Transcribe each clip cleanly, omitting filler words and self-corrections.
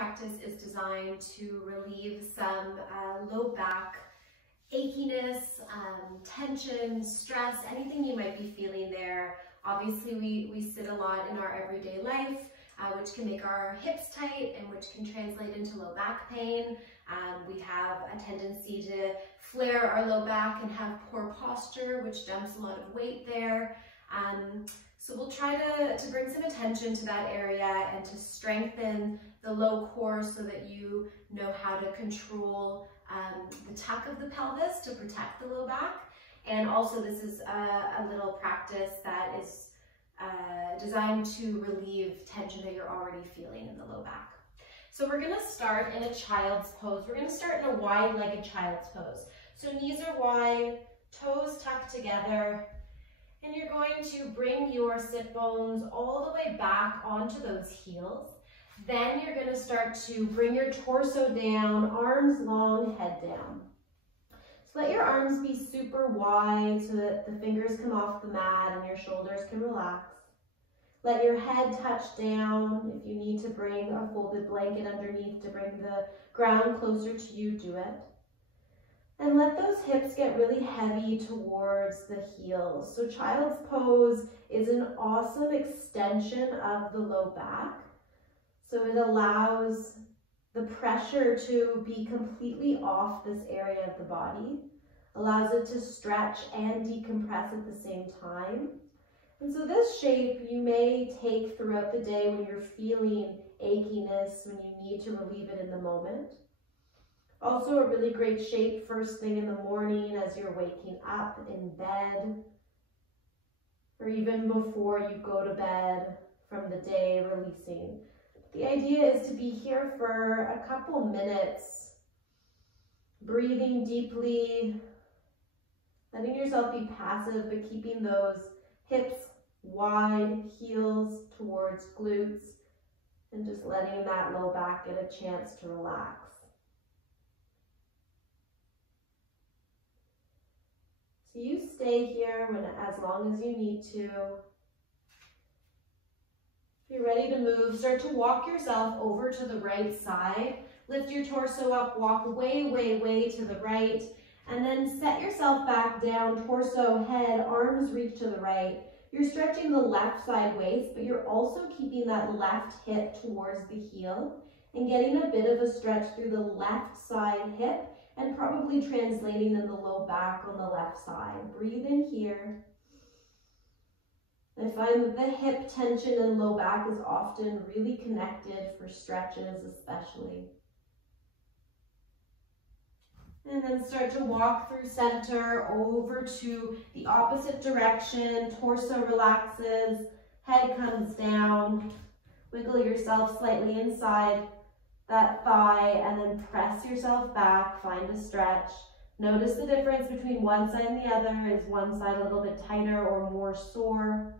practice is designed to relieve some low back achiness, tension, stress, anything you might be feeling there. Obviously, we sit a lot in our everyday life, which can make our hips tight and which can translate into low back pain. We have a tendency to flare our low back and have poor posture, which dumps a lot of weight there. So we'll try to bring some attention to that area and to strengthen the low core so that you know how to control the tuck of the pelvis to protect the low back. And also this is a little practice that is designed to relieve tension that you're already feeling in the low back. So we're gonna start in a child's pose. We're gonna start in a wide-legged child's pose. So knees are wide, toes tucked together, and you're going to bring your sit bones all the way back onto those heels. Then you're gonna start to bring your torso down, arms long, head down. So let your arms be super wide so that the fingers come off the mat and your shoulders can relax. Let your head touch down. If you need to bring a folded blanket underneath to bring the ground closer to you, do it. And let those hips get really heavy towards the heels. So child's pose is an awesome extension of the low back. So it allows the pressure to be completely off this area of the body, allows it to stretch and decompress at the same time. And so this shape you may take throughout the day when you're feeling achiness, when you need to relieve it in the moment. Also a really great shape first thing in the morning as you're waking up in bed, or even before you go to bed from the day, releasing. The idea is to be here for a couple minutes, breathing deeply, letting yourself be passive, but keeping those hips wide, heels towards glutes, and just letting that low back get a chance to relax. So you stay here as long as you need to. If you're ready to move, start to walk yourself over to the right side. Lift your torso up, walk way, way, way to the right, and then set yourself back down, torso, head, arms reach to the right. You're stretching the left side waist, but you're also keeping that left hip towards the heel and getting a bit of a stretch through the left side hip and probably translating in the low back on the left side. Breathe in here. I find that the hip tension and low back is often really connected for stretches especially. And then start to walk through center over to the opposite direction. Torso relaxes, head comes down. Wiggle yourself slightly inside that thigh and then press yourself back, find a stretch. Notice the difference between one side and the other. Is one side a little bit tighter or more sore?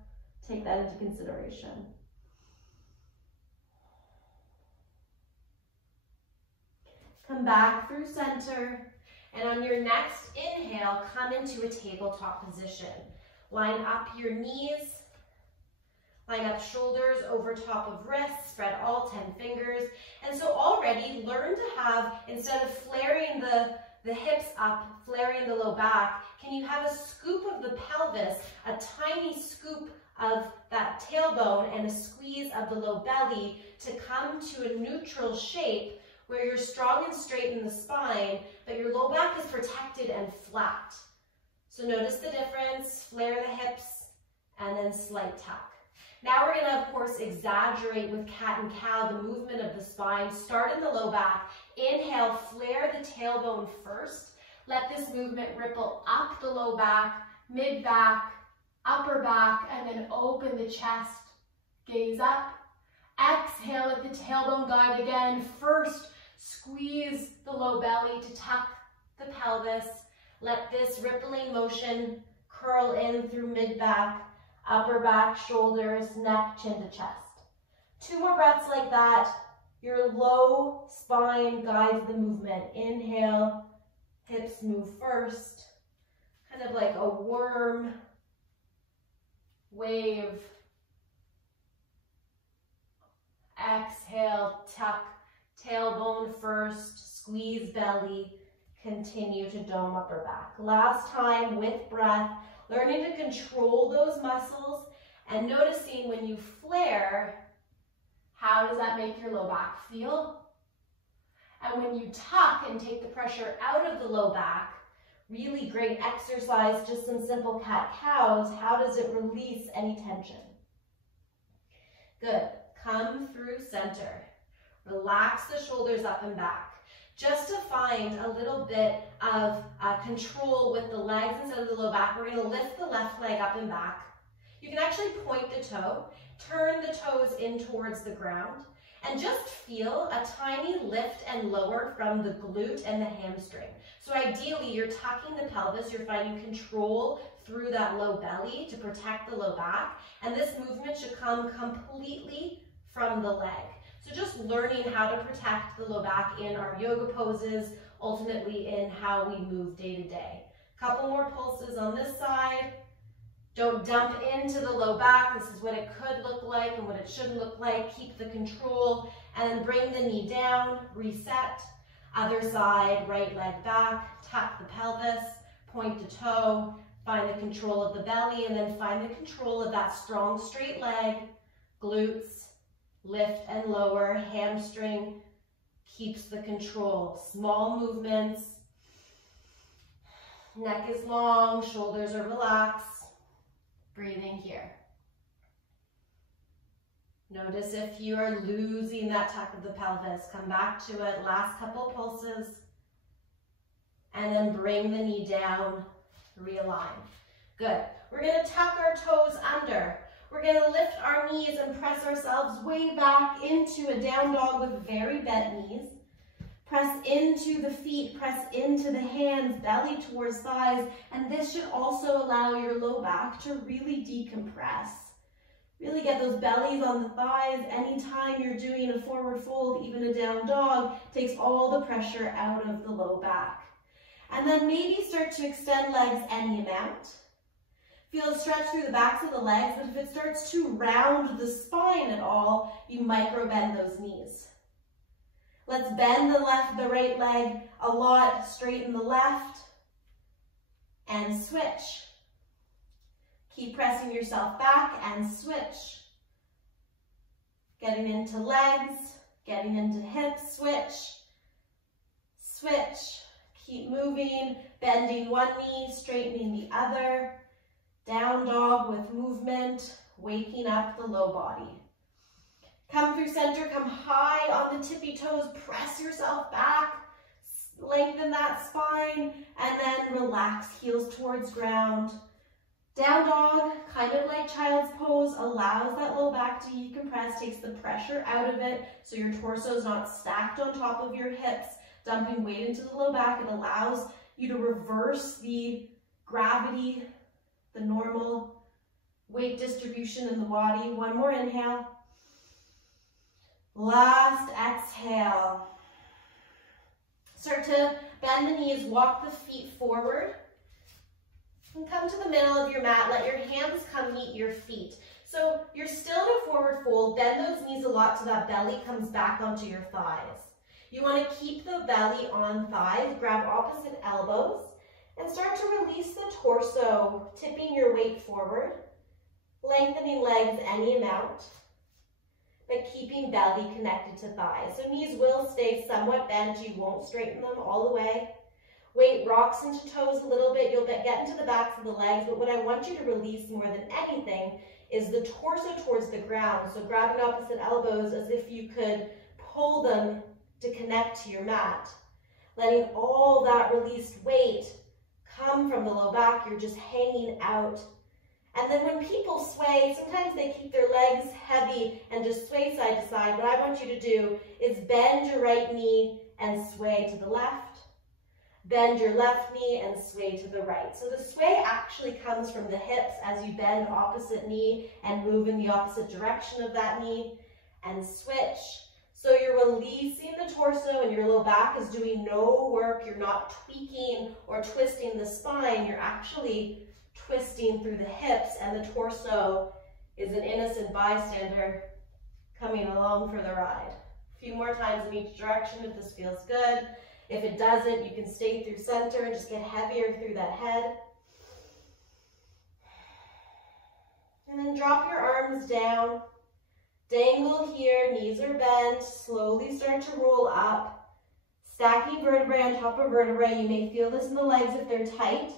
Take that into consideration. Come back through center, and on your next inhale, come into a tabletop position. Line up your knees, line up shoulders over top of wrists, spread all 10 fingers. And so already learn to have, instead of flaring the hips up, flaring the low back, can you have a scoop of the pelvis, a tiny scoop of that tailbone and a squeeze of the low belly to come to a neutral shape where you're strong and straight in the spine, but your low back is protected and flat. So notice the difference, flare the hips, and then slight tuck. Now we're gonna, of course, exaggerate with cat and cow, the movement of the spine. Start in the low back. Inhale, flare the tailbone first. Let this movement ripple up the low back, mid back, upper back, and then open the chest. Gaze up. Exhale, let the tailbone guide again. First, squeeze the low belly to tuck the pelvis. Let this rippling motion curl in through mid back, upper back, shoulders, neck, chin to chest. 2 more breaths like that. Your low spine guides the movement. Inhale, hips move first, kind of like a worm, wave. Exhale, tuck, Tailbone first, squeeze belly, continue to dome upper back. Last time with breath, learning to control those muscles and noticing when you flare, how does that make your low back feel? And when you tuck and take the pressure out of the low back, really great exercise, just some simple cat-cows, how does it release any tension? Good, come through center. Relax the shoulders up and back. Just to find a little bit of control with the legs instead of the low back, we're going to lift the left leg up and back. You can actually point the toe, turn the toes in towards the ground, and just feel a tiny lift and lower from the glute and the hamstring. So ideally, you're tucking the pelvis, you're finding control through that low belly to protect the low back, and this movement should come completely from the leg. So just learning how to protect the low back in our yoga poses, ultimately in how we move day to day. Couple more pulses on this side. Don't dump into the low back. This is what it could look like and what it shouldn't look like. Keep the control and then bring the knee down, reset. Other side, right leg back, tuck the pelvis, point the toe, find the control of the belly, and then find the control of that strong straight leg, glutes, lift and lower, hamstring keeps the control. Small movements, neck is long, shoulders are relaxed. Breathing here. Notice if you are losing that tuck of the pelvis, come back to it, last couple pulses, and then bring the knee down, realign. Good. We're going to tuck our toes under. We're going to lift our knees and press ourselves way back into a down dog with very bent knees. Press into the feet, press into the hands, belly towards thighs, and this should also allow your low back to really decompress. Really get those bellies on the thighs. Anytime you're doing a forward fold, even a down dog, takes all the pressure out of the low back. And then maybe start to extend legs any amount. Feel a stretch through the backs of the legs, but if it starts to round the spine at all, you micro bend those knees. Let's bend the right leg a lot, straighten the left, and switch. Keep pressing yourself back and switch. Getting into legs, getting into hips, switch, switch. Keep moving, bending one knee, straightening the other. Down dog with movement, waking up the low body. Come through center, come high on the tippy toes, press yourself back, lengthen that spine, and then relax, heels towards ground. Down dog, kind of like child's pose, allows that low back to decompress, takes the pressure out of it, so your torso is not stacked on top of your hips, dumping weight into the low back. It allows you to reverse the gravity, the normal weight distribution in the body. One more inhale. Last exhale. Start to bend the knees, walk the feet forward. And come to the middle of your mat. Let your hands come meet your feet. So you're still in a forward fold. Bend those knees a lot so that belly comes back onto your thighs. You want to keep the belly on thighs. Grab opposite elbows and start to release the torso, tipping your weight forward, lengthening legs any amount, but keeping belly connected to thighs. So knees will stay somewhat bent. You won't straighten them all the way. Weight rocks into toes a little bit. You'll get into the backs of the legs, but what I want you to release more than anything is the torso towards the ground. So grabbing opposite elbows as if you could pull them to connect to your mat. Letting all that released weight come from the low back. You're just hanging out. And then when people sway, sometimes they keep their legs heavy and just sway side to side. What I want you to do is bend your right knee and sway to the left. Bend your left knee and sway to the right. So the sway actually comes from the hips as you bend opposite knee and move in the opposite direction of that knee and switch. So you're releasing the torso and your low back is doing no work. You're not tweaking or twisting the spine. You're actually twisting through the hips, and the torso is an innocent bystander coming along for the ride. A few more times in each direction if this feels good. If it doesn't, you can stay through center and just get heavier through that head. And then drop your arms down. Dangle here, knees are bent. Slowly start to roll up. Stacking vertebrae on top of vertebrae. You may feel this in the legs if they're tight.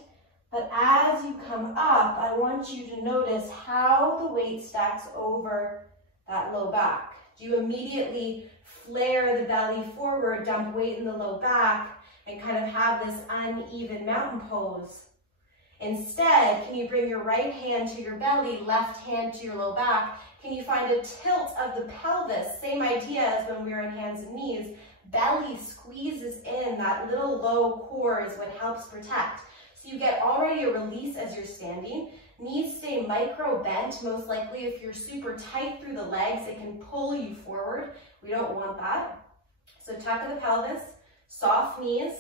But as you come up, I want you to notice how the weight stacks over that low back. Do you immediately flare the belly forward, dump weight in the low back, and kind of have this uneven mountain pose? Instead, can you bring your right hand to your belly, left hand to your low back? Can you find a tilt of the pelvis? Same idea as when we were in hands and knees. Belly squeezes in, that little low core is what helps protect. So you get already a release as you're standing. Knees stay micro bent. Most likely if you're super tight through the legs, it can pull you forward. We don't want that. So tuck of the pelvis, soft knees.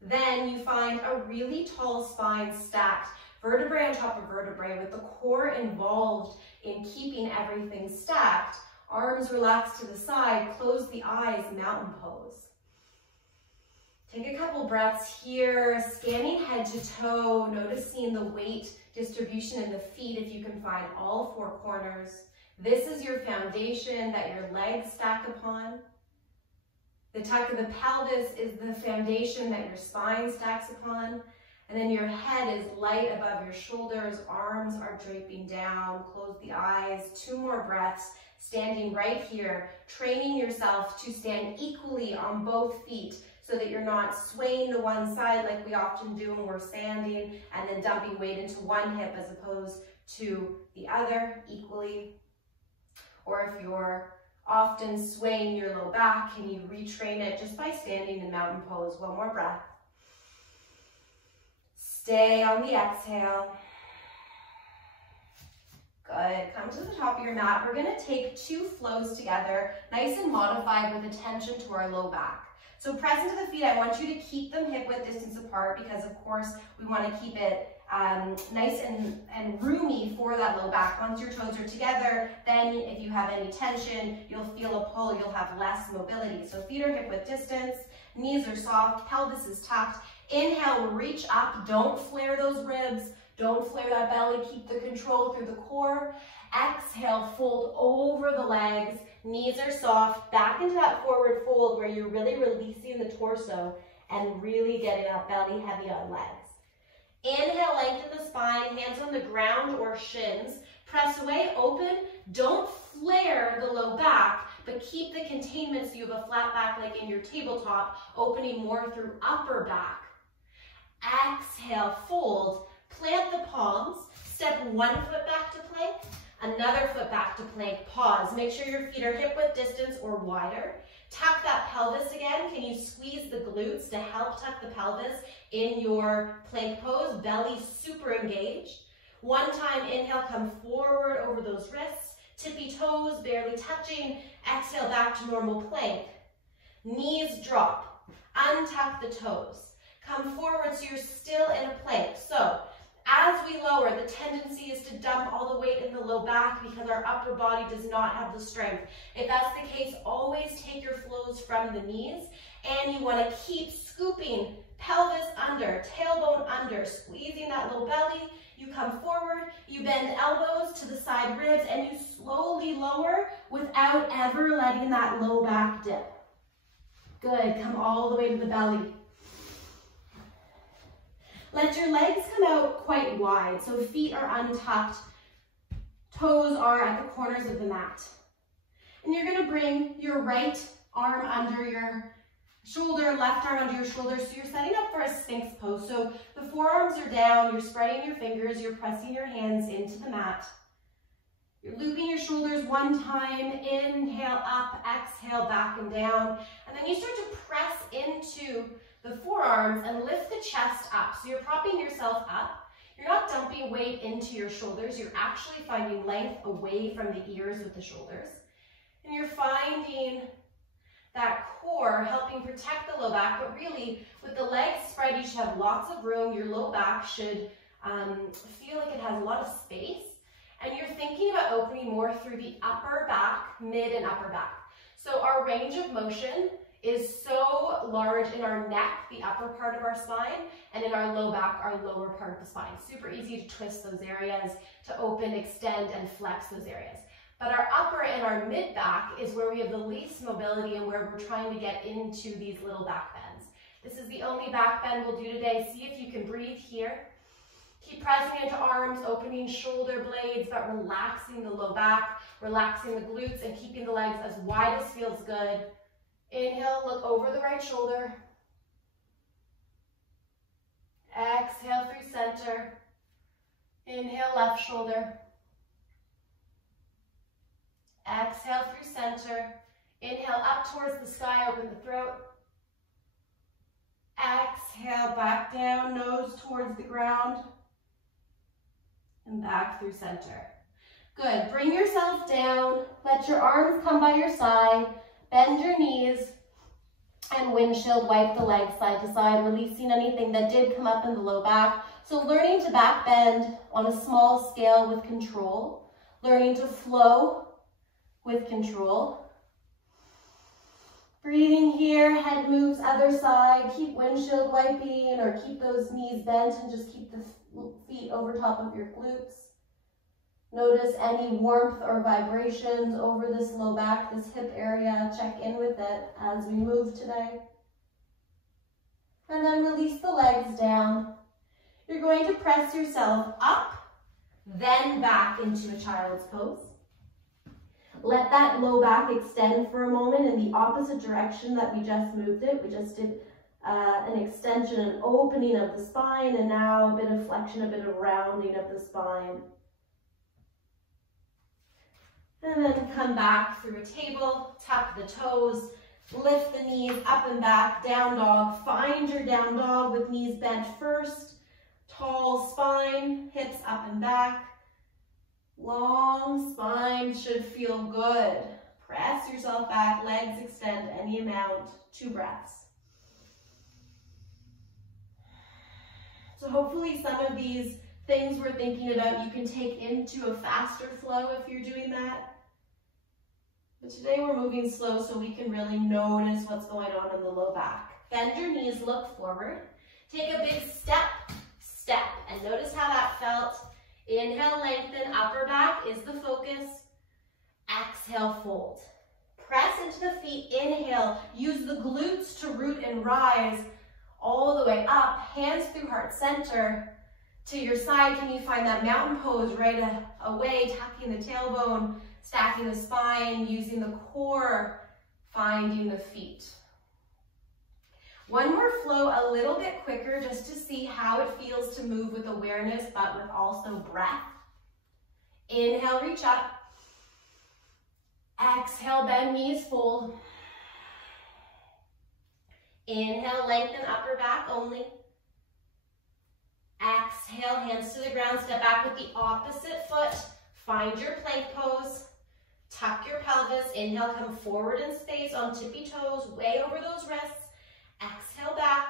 Then you find a really tall spine stacked, vertebrae on top of vertebrae with the core involved in keeping everything stacked. Arms relaxed to the side, close the eyes, mountain pose. Take a couple breaths here, scanning head to toe, noticing the weight distribution in the feet if you can find all four corners. This is your foundation that your legs stack upon. The tuck of the pelvis is the foundation that your spine stacks upon. And then your head is light above your shoulders, arms are draping down, close the eyes, 2 more breaths, standing right here, training yourself to stand equally on both feet so that you're not swaying to one side like we often do when we're standing and then dumping weight into one hip as opposed to the other equally. Or if you're often swaying your low back, can you retrain it just by standing in mountain pose? 1 more breath. Stay on the exhale. Good. Come to the top of your mat. We're going to take 2 flows together, nice and modified with attention to our low back. So press into the feet. I want you to keep them hip width distance apart because, of course, we want to keep it nice and roomy for that low back. Once your toes are together, then if you have any tension, you'll feel a pull, you'll have less mobility. So feet are hip width distance, knees are soft, pelvis is tucked. Inhale, reach up, don't flare those ribs, don't flare that belly, keep the control through the core. Exhale, fold over the legs, knees are soft, back into that forward fold where you're really releasing the torso and really getting that belly heavy on legs. Inhale, lengthen the spine, hands on the ground or shins. Press away, open. Don't flare the low back, but keep the containment so you have a flat back like in your tabletop, opening more through upper back. Exhale, fold. Plant the palms. Step 1 foot back to plank, another foot back to plank. Pause. Make sure your feet are hip width distance or wider. Tuck that pelvis again. Can you squeeze the glutes to help tuck the pelvis in your plank pose? Belly super engaged. 1 time, inhale, come forward over those wrists. Tippy toes, barely touching. Exhale, back to normal plank. Knees drop. Untuck the toes. Come forward so you're still in a plank. So as we lower, the tendency is to dump all the weight in the low back because our upper body does not have the strength. If that's the case, always take your flows from the knees, and you want to keep scooping pelvis under, tailbone under, squeezing that low belly. You come forward, you bend elbows to the side ribs, and you slowly lower without ever letting that low back dip. Good, come all the way to the belly. Let your legs come out quite wide, so feet are untucked, toes are at the corners of the mat. And you're gonna bring your right arm under your shoulder, left arm under your shoulder, so you're setting up for a Sphinx pose. So the forearms are down, you're spreading your fingers, you're pressing your hands into the mat. You're looping your shoulders 1 time, inhale up, exhale back and down, and then you start to press into the forearms and lift the chest up. So you're propping yourself up. You're not dumping weight into your shoulders. You're actually finding length away from the ears with the shoulders. And you're finding that core helping protect the low back, but really with the legs spread, you should have lots of room. Your low back should feel like it has a lot of space. And you're thinking about opening more through the upper back, mid and upper back. So our range of motion is so large in our neck, the upper part of our spine, and in our low back, our lower part of the spine. Super easy to twist those areas, to open, extend, and flex those areas. But our upper and our mid back is where we have the least mobility and where we're trying to get into these little back bends. This is the only back bend we'll do today. See if you can breathe here. Keep pressing into arms, opening shoulder blades, but relaxing the low back, relaxing the glutes, and keeping the legs as wide as feels good. Inhale, look over the right shoulder. Exhale through center. Inhale, left shoulder. Exhale through center. Inhale up towards the sky, open the throat. Exhale, back down, nose towards the ground. And back through center. Good, bring yourself down. Let your arms come by your side. Bend your knees and windshield wipe the legs side to side, releasing anything that did come up in the low back. So learning to back bend on a small scale with control. Learning to flow with control. Breathing here, head moves other side. Keep windshield wiping or keep those knees bent and just keep the feet over top of your glutes. Notice any warmth or vibrations over this low back, this hip area. Check in with it as we move today. And then release the legs down. You're going to press yourself up, then back into a child's pose. Let that low back extend for a moment in the opposite direction that we just moved it. We just did an extension, an opening of the spine, and now a bit of flexion, a bit of rounding of the spine. And then come back through a table, tuck the toes, lift the knees up and back, down dog. Find your down dog with knees bent first. Tall spine, hips up and back. Long spine should feel good. Press yourself back, legs extend any amount. 2 breaths. So hopefully some of these things we're thinking about you can take into a faster flow if you're doing that. But today we're moving slow so we can really notice what's going on in the low back. Bend your knees, look forward. Take a big step, and notice how that felt. Inhale, lengthen, upper back is the focus. Exhale, fold. Press into the feet, inhale. Use the glutes to root and rise all the way up. Hands through heart center. To your side, can you find that mountain pose right away, tucking the tailbone, stacking the spine, using the core, finding the feet. One more flow a little bit quicker just to see how it feels to move with awareness, but with also breath. Inhale, reach up. Exhale, bend knees, fold. Inhale, lengthen upper back only. Exhale, hands to the ground, step back with the opposite foot. Find your plank pose. Tuck your pelvis. Inhale, come forward in space on tippy toes, way over those wrists. Exhale, back.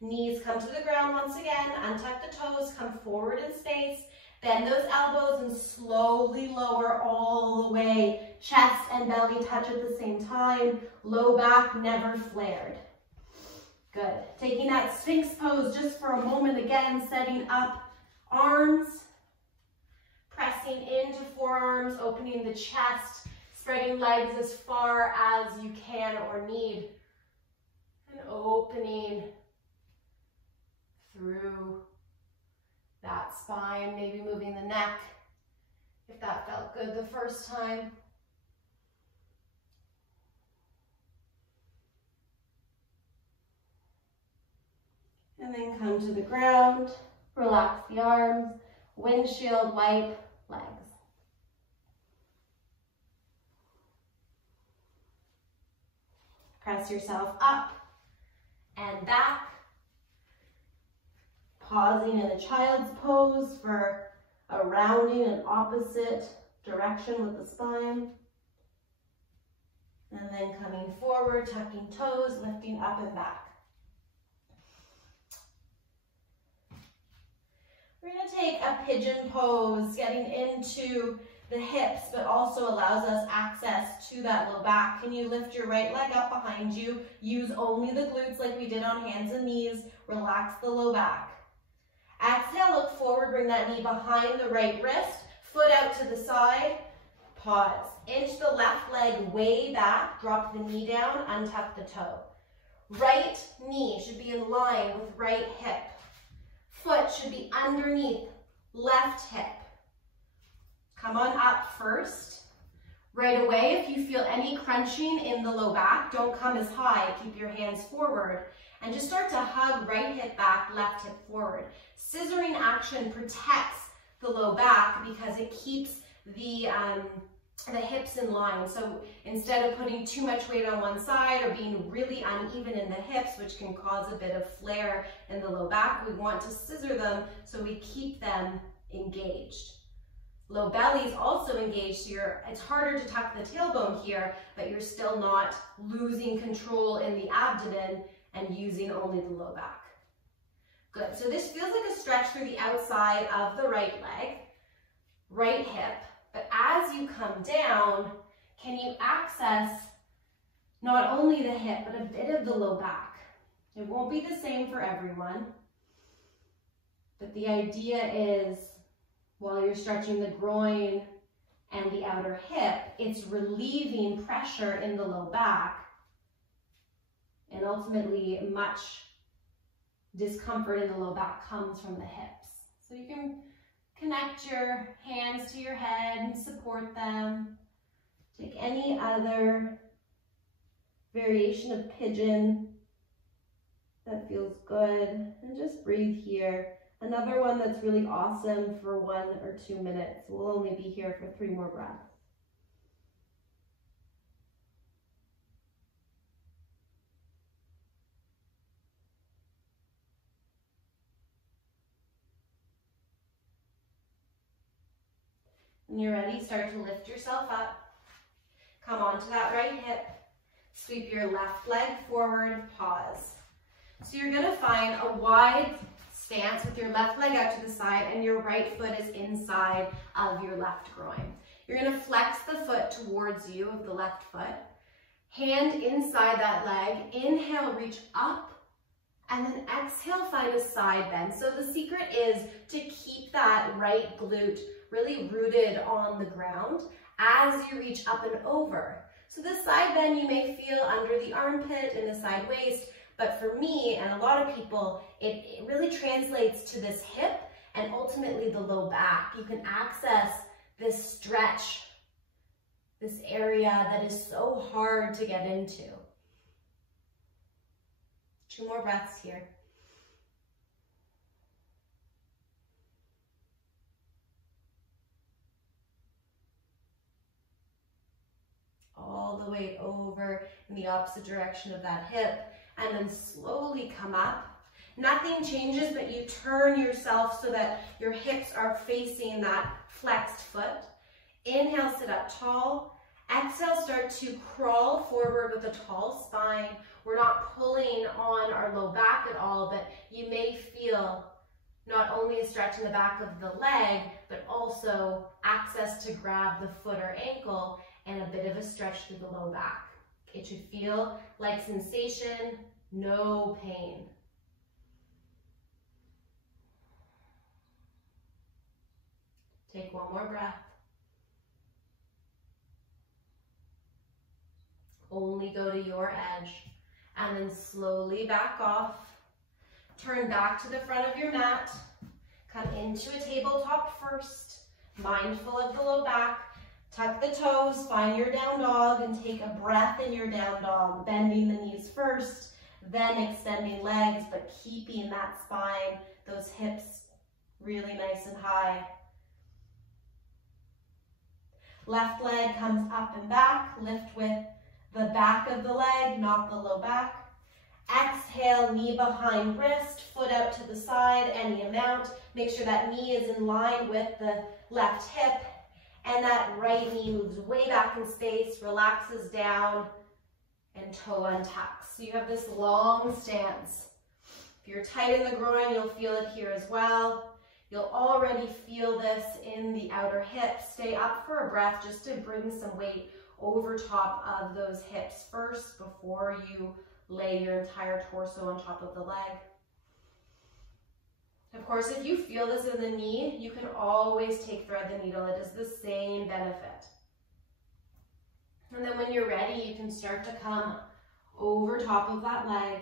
Knees come to the ground once again. Untuck the toes, come forward in space. Bend those elbows and slowly lower all the way. Chest and belly touch at the same time. Low back never flared. Good. Taking that Sphinx pose just for a moment again, setting up arms, pressing into forearms, opening the chest, spreading legs as far as you can or need, and opening through that spine, maybe moving the neck if that felt good the first time. And then come to the ground, relax the arms, windshield wipe legs. Press yourself up and back. Pausing in a child's pose for a rounding in opposite direction with the spine. And then coming forward, tucking toes, lifting up and back. We're going to take a pigeon pose, getting into the hips, but also allows us access to that low back. Can you lift your right leg up behind you? Use only the glutes like we did on hands and knees. Relax the low back. Exhale, look forward, bring that knee behind the right wrist, foot out to the side, pause. Inch the left leg way back, drop the knee down, untuck the toe. Right knee should be in line with right hip. Foot should be underneath left hip. Come on up first. Right away, if you feel any crunching in the low back, don't come as high. Keep your hands forward and just start to hug right hip back, left hip forward. Scissoring action protects the low back because it keeps the hips in line. So instead of putting too much weight on one side or being really uneven in the hips, which can cause a bit of flare in the low back, we want to scissor them so we keep them engaged. Low belly is also engaged, so it's harder to tuck the tailbone here, but you're still not losing control in the abdomen and using only the low back. Good, so this feels like a stretch through the outside of the right leg, right hip, but as you come down, can you access not only the hip, but a bit of the low back? It won't be the same for everyone, but the idea is while you're stretching the groin and the outer hip, it's relieving pressure in the low back, and ultimately much discomfort in the low back comes from the hips. So you can connect your hands to your head and support them. Take any other variation of pigeon that feels good, and just breathe here. Another one that's really awesome for 1 or 2 minutes. We'll only be here for 3 more breaths. When you're ready, start to lift yourself up. Come onto that right hip. Sweep your left leg forward, pause. So you're gonna find a wide stance with your left leg out to the side and your right foot is inside of your left groin. You're gonna flex the foot towards you of the left foot. Hand inside that leg. Inhale, reach up. And then exhale, find a side bend. So the secret is to keep that right glute really rooted on the ground as you reach up and over. So the side bend you may feel under the armpit and the side waist, but for me and a lot of people, it really translates to this hip and ultimately the low back. You can access this stretch, this area that is so hard to get into. 2 more breaths here. All the way over in the opposite direction of that hip, and then slowly come up. Nothing changes, but you turn yourself so that your hips are facing that flexed foot. Inhale, sit up tall. Exhale, start to crawl forward with a tall spine. We're not pulling on our low back at all, but you may feel not only a stretch in the back of the leg, but also access to grab the foot or ankle and a bit of a stretch through the low back. It should feel like sensation, no pain. Take 1 more breath. Only go to your edge, and then slowly back off. Turn back to the front of your mat. Come into a tabletop first, mindful of the low back. Tuck the toes, find your down dog, and take a breath in your down dog, bending the knees first, then extending legs, but keeping that spine, those hips really nice and high. Left leg comes up and back, lift with the back of the leg, not the low back. Exhale, knee behind wrist, foot out to the side, any amount. Make sure that knee is in line with the left hip, and that right knee moves way back in space, relaxes down, and toe untucks. So you have this long stance. If you're tight in the groin, you'll feel it here as well. You'll already feel this in the outer hips. Stay up for a breath just to bring some weight over top of those hips first before you lay your entire torso on top of the leg. Of course, if you feel this in the knee, you can always take thread the needle. It is the same benefit. And then when you're ready, you can start to come over top of that leg.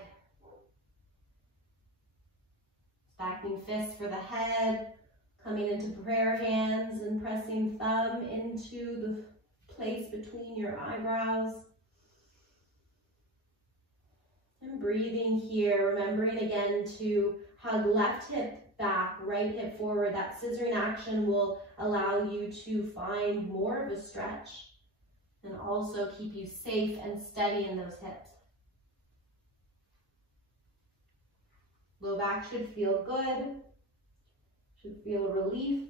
Stacking fists for the head, coming into prayer hands and pressing thumb into the place between your eyebrows. And breathing here, remembering again to hug left hip back, right hip forward. That scissoring action will allow you to find more of a stretch and also keep you safe and steady in those hips. Low back should feel good, should feel relief.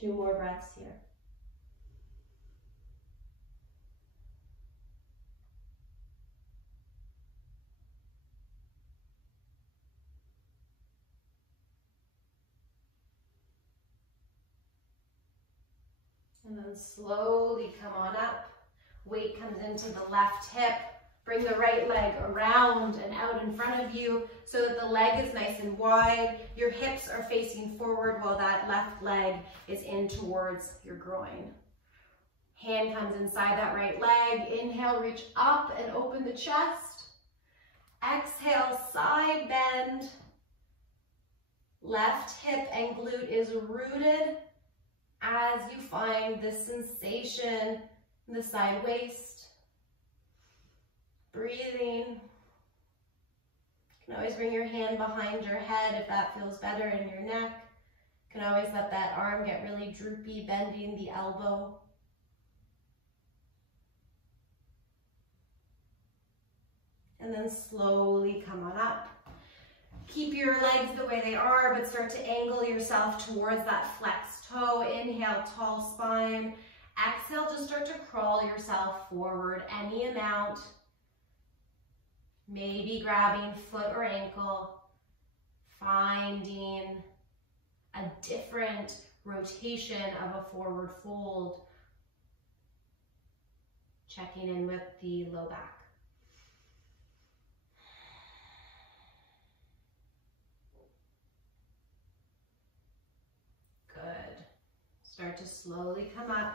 2 more breaths here. And then slowly come on up. Weight comes into the left hip. Bring the right leg around and out in front of you so that the leg is nice and wide. Your hips are facing forward while that left leg is in towards your groin. Hand comes inside that right leg. Inhale, reach up and open the chest. Exhale, side bend. Left hip and glute is rooted as you find this sensation in the side waist. Breathing. You can always bring your hand behind your head if that feels better in your neck. You can always let that arm get really droopy, bending the elbow. And then slowly come on up. Keep your legs the way they are, but start to angle yourself towards that flexed toe. Inhale, tall spine. Exhale, just start to crawl yourself forward any amount. Maybe grabbing foot or ankle, finding a different rotation of a forward fold. Checking in with the low back. Good. Start to slowly come up.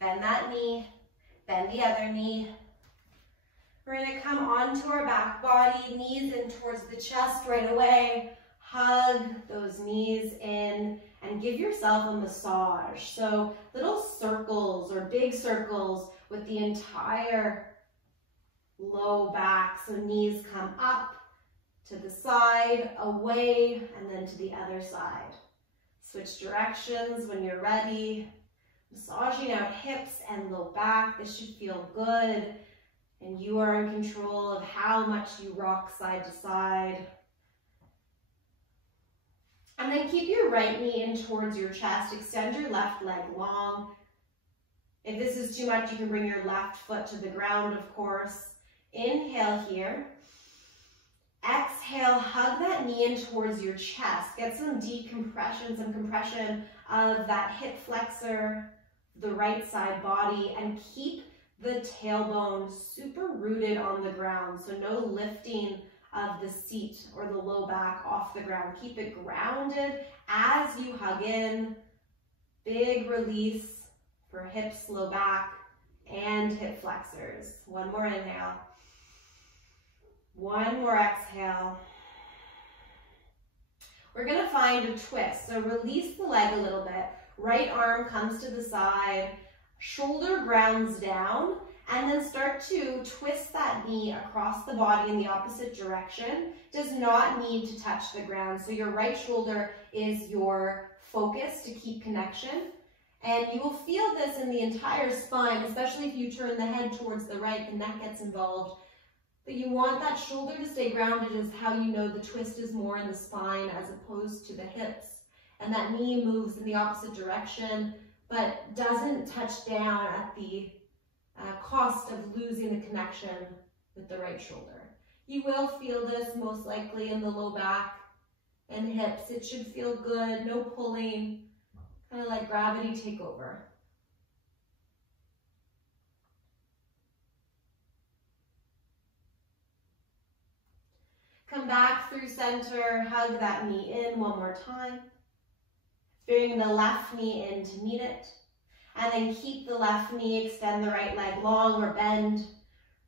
Bend that knee, bend the other knee. We're going to come onto our back body, knees in towards the chest right away. Hug those knees in and give yourself a massage. So little circles or big circles with the entire low back. So knees come up to the side, away, and then to the other side. Switch directions when you're ready. Massaging out hips and low back. This should feel good. And you are in control of how much you rock side to side. And then keep your right knee in towards your chest. Extend your left leg long. If this is too much, you can bring your left foot to the ground, of course. Inhale here. Exhale, hug that knee in towards your chest. Get some decompression, some compression of that hip flexor, the right side body, and keep the tailbone super rooted on the ground. So no lifting of the seat or the low back off the ground. Keep it grounded as you hug in. Big release for hips, low back, and hip flexors. One more inhale. One more exhale. We're gonna find a twist. So release the leg a little bit. Right arm comes to the side. Shoulder grounds down, and then start to twist that knee across the body in the opposite direction. Does not need to touch the ground. So your right shoulder is your focus to keep connection. And you will feel this in the entire spine, especially if you turn the head towards the right, the neck gets involved. But you want that shoulder to stay grounded is how you know the twist is more in the spine as opposed to the hips. And that knee moves in the opposite direction, but doesn't touch down at the cost of losing the connection with the right shoulder. You will feel this most likely in the low back and hips. It should feel good, no pulling, kind of like gravity take over. Come back through center, hug that knee in one more time. Bring the left knee in to meet it. And then keep the left knee, extend the right leg long or bend.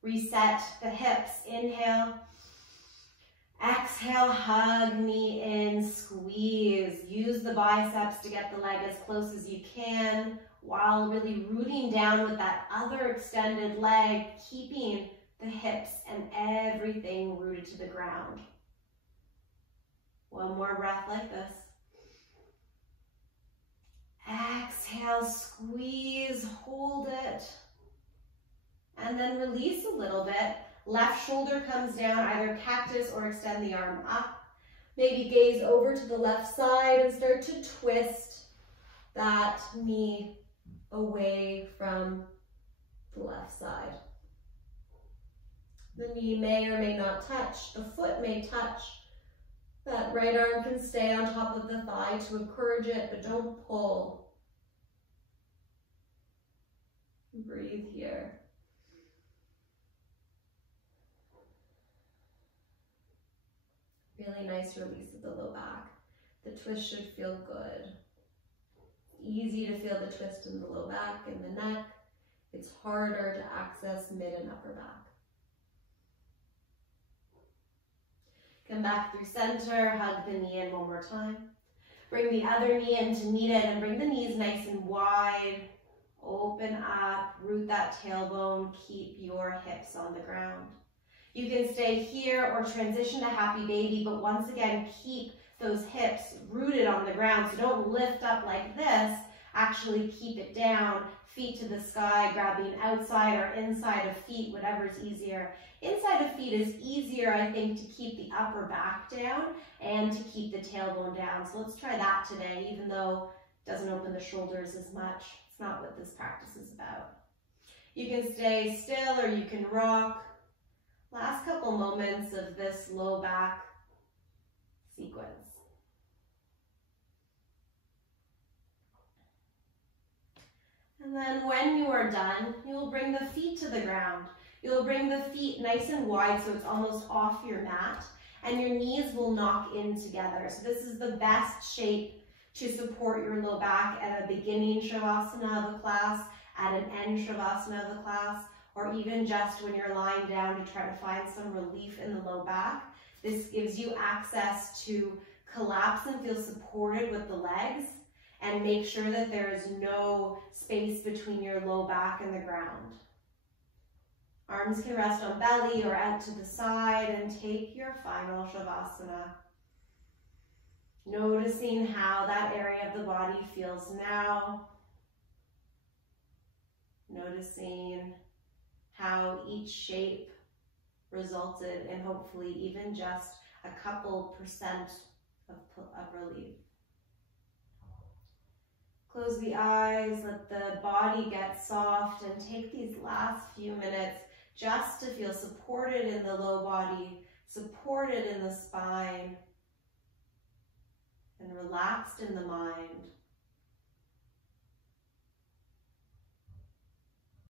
Reset the hips, inhale. Exhale, hug knee in, squeeze. Use the biceps to get the leg as close as you can while really rooting down with that other extended leg, keeping the hips and everything rooted to the ground. One more breath like this. Exhale, squeeze, hold it. And then release a little bit. Left shoulder comes down, either cactus or extend the arm up. Maybe gaze over to the left side and start to twist that knee away from the left side. The knee may or may not touch. The foot may touch. That right arm can stay on top of the thigh to encourage it, but don't pull. Breathe here. Really nice release of the low back. The twist should feel good. Easy to feel the twist in the low back and the neck. It's harder to access mid and upper back. Come back through center, hug the knee in one more time. Bring the other knee in to meet it and bring the knees nice and wide. Open up, root that tailbone, keep your hips on the ground. You can stay here or transition to happy baby, but once again, keep those hips rooted on the ground. So don't lift up like this, actually keep it down, feet to the sky, grabbing outside or inside of feet, whatever's easier. Inside of feet is easier, I think, to keep the upper back down and to keep the tailbone down. So let's try that today, even though it doesn't open the shoulders as much. It's not what this practice is about. You can stay still or you can rock. Last couple moments of this low back sequence. And then when you are done, you will bring the feet to the ground. You'll bring the feet nice and wide so it's almost off your mat, and your knees will knock in together. So this is the best shape to support your low back at a beginning Shavasana of a class, at an end Shavasana of a class, or even just when you're lying down to try to find some relief in the low back. This gives you access to collapse and feel supported with the legs, and make sure that there is no space between your low back and the ground. Arms can rest on belly or out to the side, and take your final Shavasana. Noticing how that area of the body feels now. Noticing how each shape resulted in hopefully even just a couple percent of relief. Close the eyes, let the body get soft, and take these last few minutes just to feel supported in the low body, supported in the spine, and relaxed in the mind.